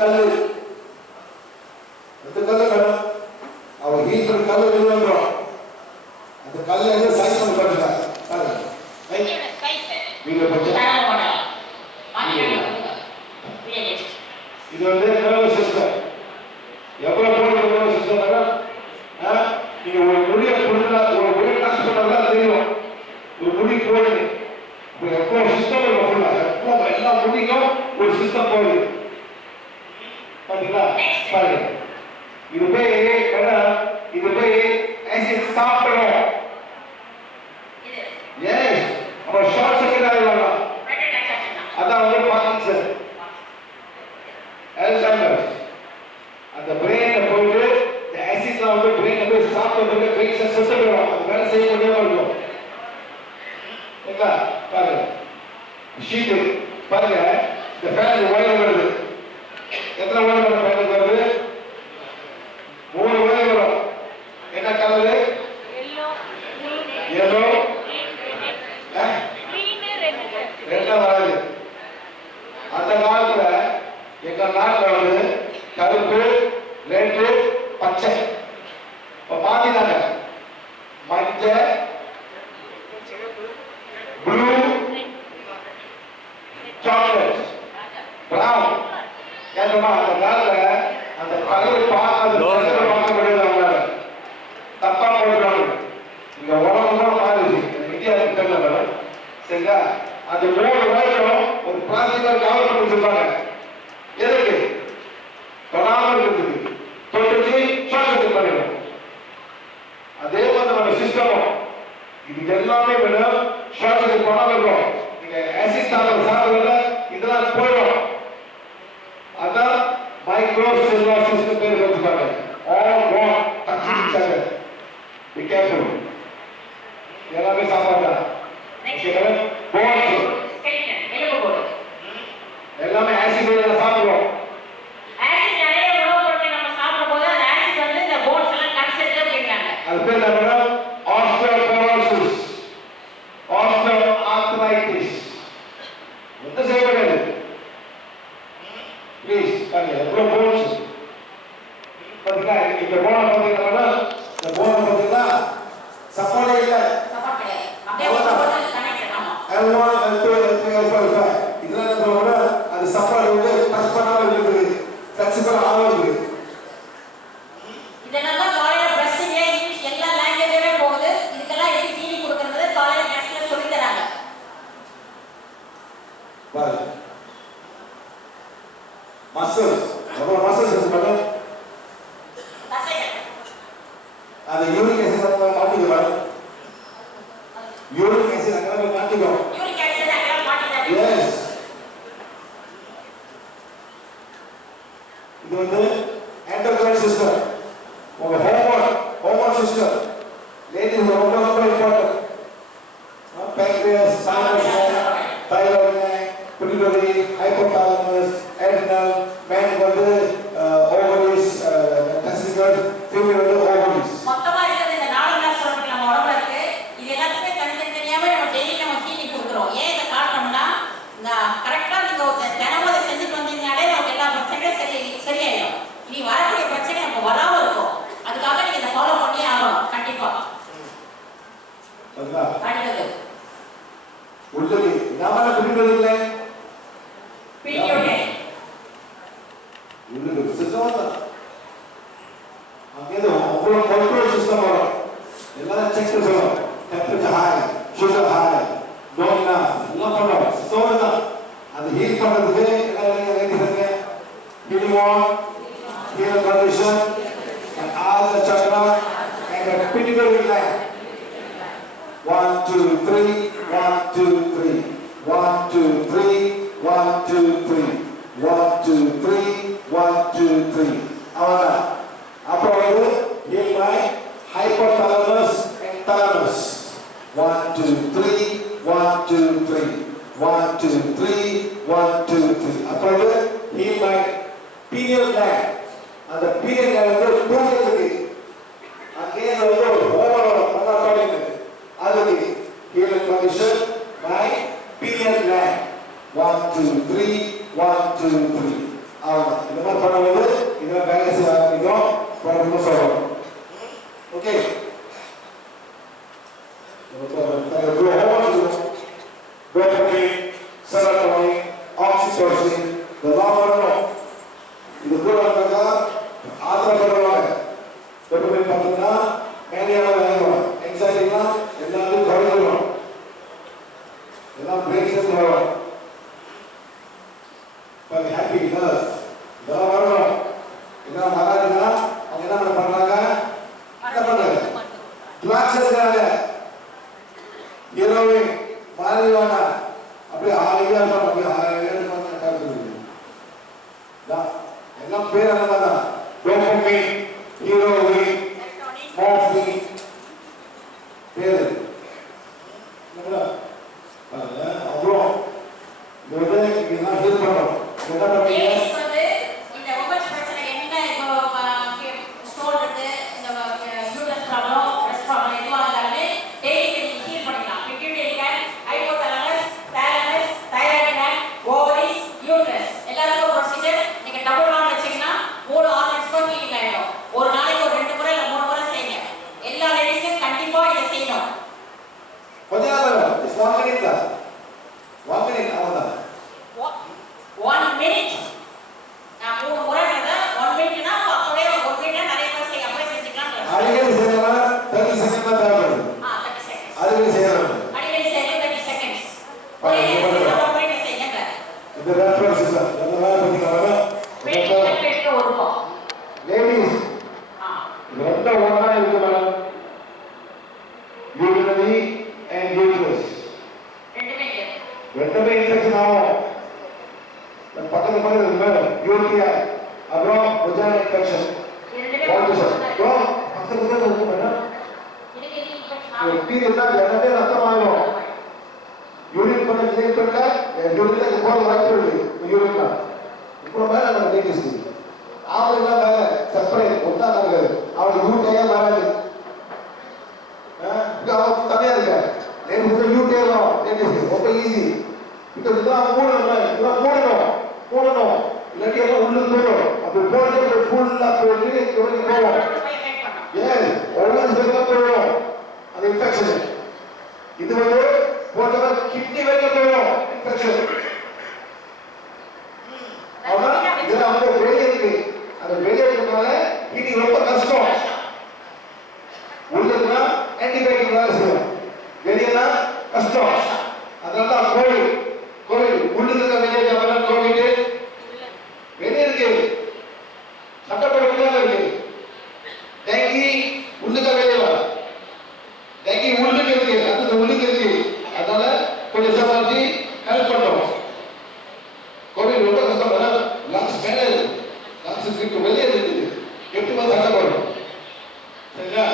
கல்லு மேடம் அவன் ஹீட் பண்ணி கல்லு வெளியே வந்துடும். அந்த கல்லை வந்து சைஸ் பண்ணி பாருங்க. இது வந்து நர்வஸ் சிஸ்டம். எவ்வளவு போடுற நர்வஸ் சிஸ்டம்? நீங்க ஒரு முடியை கொடுத்தா ஒரு முடி டச் பண்ணா தெரியும். ஒரு முடி போடுது எவ்வளவு சிஸ்டம் எல்லா முடிக்கும் ஒரு சிஸ்டம் போடுது. பாத்தீங்களா? பாருங்க. இது போய் ஆசிட் சாப்பிடும். எஸ் நம்ம ஷார்ட் சர்க்யூட் ஆயிடுவாங்க. அதான் வந்து பார்க்கின்சன், அல்சைமர். அந்த பிரெயின்ல போயிட்டு இந்த ஆசிட்லாம் வந்து பிரெயின்ல போய் சாப்பிட்டு பிரெயின் சென்சஸ் வரும். அது வேலை செய்ய முடியாம இருக்கும். பாருங்க ஷீட் பாருங்க. இந்த ஃபேன் ஒயர் வருது. எத்தனை ஒயர் வரும்? ஃபேன் வருது 3 ஒயர் வரும். என்ன கலரு? yellow ரெட்டா வராது. அந்த காலத்துல எங்க நாட்டுல வந்து கருப்பு, ரெட்டு, பச்சை. இப்ப பாத்தீங்கன்னா மஞ்சள், ப்ளூ, சாக்லேட், பிரவுன். ஏன்னா அந்த காலத்துல அந்த கலர் பார்க்க முடியாது. அவங்களால தப்பா போடுறாங்க. இங்க உலகம் மாறுது. இந்தியாவுக்கு தெரியல மேடம். சரிங்களா? அந்த 3 வயலும் ஒரு பிளாஸ்டிக் கவர் பண்ணி வச்சிருப்பாங்க. எதுக்கு? தொடாம இருக்குது. தொட்டுச்சு ஷார்ட் பண்ணிடும். அதே மாதிரி நம்ம சிஸ்டமும் இது எல்லாமே வேணும். ஷார்ட் சர்க்யூட் பண்ணாம இருக்கும். நீங்க ஆசிட் சாப்பிடுறதுல இதெல்லாம் போயிடும். அதான் மைக்ரோ செல்லுலார் சிஸ்டம் பேர் வச்சிருக்காங்க. All one touch each other. Be careful. எல்லாமே சாப்பாடு எல்லாமே ஆசிட் சாப்பிடுவோம். அது பேர் என்ன? Osteoporosis, osteoarthritis. எந்த செய்யக்கூடாது. ப்ளீஸ் பாருங்க எவ்வளவு போன்ஸ் பாத்தீங்களா? இந்த போனை பாத்தீங்கன்னா இந்த போனை பாத்தீங்கன்னா சப்போர்ட்டே இல்ல. L1, L2, L3, L4, L5 இதெல்லாம் சொல்லுவாங்க. அது சப்போர்ட் வந்து டச் பண்ணாம இருக்குது. ஃபிளெக்சிபிள் ஆகாம இருக்குது. இதனால காலையில பிரஷிங் இங்கிலீஷ் எல்லா லாங்குவேஜ்லயே போகுது. இதுக்கெல்லாம் எப்படி டிவி கொடுக்கறது காலையில கிளாஸ்ல சொல்லி தராங்க. பாருங்க மசில்ஸ் அப்புறம் மசில்ஸ் இருக்கு. அது யூரிக் ஆசிட் மாட்டிக்கலாம். யூரிக் ஆசிட் அங்க மாட்டிக்கலாம். யூரிக் ஆசிட் அங்க மாட்டிக்கலாம். எஸ். இது வந்து என்டோக்ரைன் சிஸ்டம். உங்க ஹார்மோன் சிஸ்டம். லேடிஸ் ரொம்ப important. pancreas, thymus, thyroid, pituitary, hypothalamus, adrenal, man வந்து ovaries, testicles, female வந்து ovaries. மொத்தமா இருக்கிறது இந்த 4 கிளாஸ் சொல்றோம் நம்ம உடம்புல இருக்கு. இது எல்லாத்துமே தனித்தனியாவே நம்ம டெய்லி நம்ம ஹீலிங் கொடுக்குறோம். ஏன் இத காட்டணும்னா கரெக்டா நீங்க தினமும் இதை செஞ்சுட்டு வந்தீங்கனாலே நமக்கு எல்லா பிரச்சனையும் சரியாயிடும். இனி வரக்கூடிய பிரச்சனை நம்ம வராம இருக்கும். அதுக்காக நீங்க இதை ஃபாலோ பண்ணி ஆகணும் கண்டிப்பா. அடுத்தது உள்ளது நாம பிடிக்கிறது இல்லை. பிடிக்கவே உள்ளது சிஸ்டம் அங்கே அவ்வளோ கண்ட்ரோல் சிஸ்டம் வரும். எல்லாம் செக் பண்ணுவோம். Temperature high, sugar high, no enough எல்லாம் பண்ணுவோம். சிஸ்டம் தான் அது ஹீல் பண்ணுறதுக்கு என்ன ready healing on heal condition and all the chakra and the pituitary gland. 1 2 3 1 2 3 1 2 3 1 2 3 1 2 3 1 2 3 அவ்வளவுதான். அப்புறம் வந்து heal by hypothalamus and thalamus. 1 2 3 1 2 3 1 2 3 1 2 3 அப்புறம் வந்து heal by pineal gland. அந்த pineal gland வந்து தூக்கத்துக்கு அங்கே வந்து ஒரு ஹோமோன் மனோடானிக் அதுக்கு healing condition by pineal gland. 1 2 3 1 2 3 ஆமா இந்த மாதிரி பண்ணும்போது இதெல்லாம் பேலன்ஸ் ஆகிக்கும் பண்ணணும்னு சொல்றோம். ஓகே டோபமைன், செரோட்டோனின், ஆக்சிடோசின் இதெல்லாம் வரணும். இது கூட வந்தாக்கா ஆத்திரப்படுவாங்க. டோபமைன் பார்த்தீங்கன்னா மேனியாவை வாங்குவாங்க. எக்ஸைட்டிங்னா எல்லாத்தையும் குறைஞ்சிடும். எல்லாம் பிரேக் செஞ்சு வரும். ஹாப்பி இதெல்லாம் வரணும். இதெல்லாம் வராதுன்னா அவங்க என்ன பண்றாங்க? என்ன பண்றாங்க? ட்ராக்ஸ் எடுக்கிறாங்க. ஹீரோயின் மாறிவாங்க. அப்படியே ஹாலியா இருப்பாங்க. அப்படியே ஹாலியா இருப்பாங்க. எல்லாம் பேர் அந்த மாதிரி தான். டோபமைன், ஹீரோயின், மார்ஃபின் பேரு. அப்புறம் இதெல்லாம் ஹெல்ப் பண்ணணும். என்ன பண்ணீங்க? இந்த உமன்ஸ் பிரச்சனை என்ன இப்போ ஸ்டோர் இருக்கு, இந்த யூட்ரஸ் ப்ராப்ளம், பிரஸ்ட் ப்ராப்ளம் எதுவாக இருந்தாலுமே டெய்லி நீங்க ஹீல் பண்ணிக்கலாம். Pituitary gland, hypothalamus, thalamus, thyroid gland, ovaries, uterus எல்லாத்துக்கும் ப்ரொசீஜர் நீங்க டபுள் ஆன் வச்சீங்கன்னா 3 ஆர்கன்ஸ்க்கும் ஹீலிங் ஆயிடும். ஒரு நாளைக்கு ஒரு 2 முறை இல்ல 3 முறை செய்யுங்க. எல்லா லேடிஸும் கண்டிப்பா இதை செய்யணும். கொஞ்ச நேரம் இட்ஸ் 1 மினிட் தான். 1 மினிட் அவ்வளவுதான். 1 மினிட். நான் 3 முறைன்றத 1 மினிட்னா அப்படியே 1 மினிட்னா நிறைய பேர் செய்ய அப்படியே செஞ்சுக்கலாம். அடிக்கடி செய்யணும்னா 30 செகண்ட் தான் தேவைப்படுது. 30 செகண்ட்ஸ். அடிக்கடி செய்யணும். அடிக்கடி செய்ய 30 செகண்ட்ஸ். ஒரே ஒரு மினிட் செய்யுங்க. இது ரெஃபரன்ஸ் இல்ல. என்ன வேலை பண்ணீங்களா? பேட்டிக்கு ஒருப்போம். லேடிஸ் ரெண்டு ஒண்ணா இருக்கு மேடம். யூரினரி அண்ட் யூட்ரஸ் ரெண்டுமே இன்ஃபெக்ஷன் ஆகும். பக்கத்துல இருக்கு மேடம். யூரியா அப்புறம் வஜைனா இன்ஃபெக்ஷன். அப்புறம் பக்கத்துல இருக்கு மேடம். டீனா எல்லாமே ரத்தம் ஆயிடும். யூரின் பண்ண கிளீன் பண்ணல யூரின்ல போற வாய்ப்பு இருக்கு. யூரின்ல இப்போ மேல நம்ம லேடிஸ் ஆம்பளைங்க மேல செப்பரேட் ஒண்ணா நடக்குது. அவளுக்கு யூடிஐ வராது. அவங்க தனியா இருக்க லேடிஸ் யூடிஐ வரும். லேடிஸ் ரொம்ப ஈஸி. இப்போ இதெல்லாம் மூடணும் இல்லாட்டி எல்லாம் உள்ளுக்கு போயிடும். அப்படி போட்டு ஃபுல்லா போயிட்டு போகும். ஏன் ஒவ்வொரு சேர்க்க போயிடும் அது இன்ஃபெக்ஷன். இது போட்டவ கிட்னி வரைக்கும் போயிடும் இன்ஃபெக்ஷன். இதுல அவங்க வெளியே இருக்கு. அந்த வெளியே இருக்கிறதுனால இது ரொம்ப கஷ்டம். உள்ளுக்குனா ஆன்டிபயோட்டிக் வேலை செய்யும். வெளியேனா கஷ்டம். அதனால கோவிட் உள்ளுக்கு இருக்க வெளியே இருக்க கோவிட் வெளியே இருக்கு. சட்டப்படி இருக்கு. டெங்கி உள்ளுக்க வெளியே டெங்கி உள்ளுக்கு இருக்கு. அது உள்ளுக்கு இருக்கு. அதனால கொஞ்சம் சமாளிச்சு ஹெல்ப் பண்ணும். கோவிட் ரொம்ப கஷ்டம். லங்ஸ் மேலே லங்ஸ் வெளியே இருக்குது. 8 மாதம் சட்டப்படும். சரிங்களா?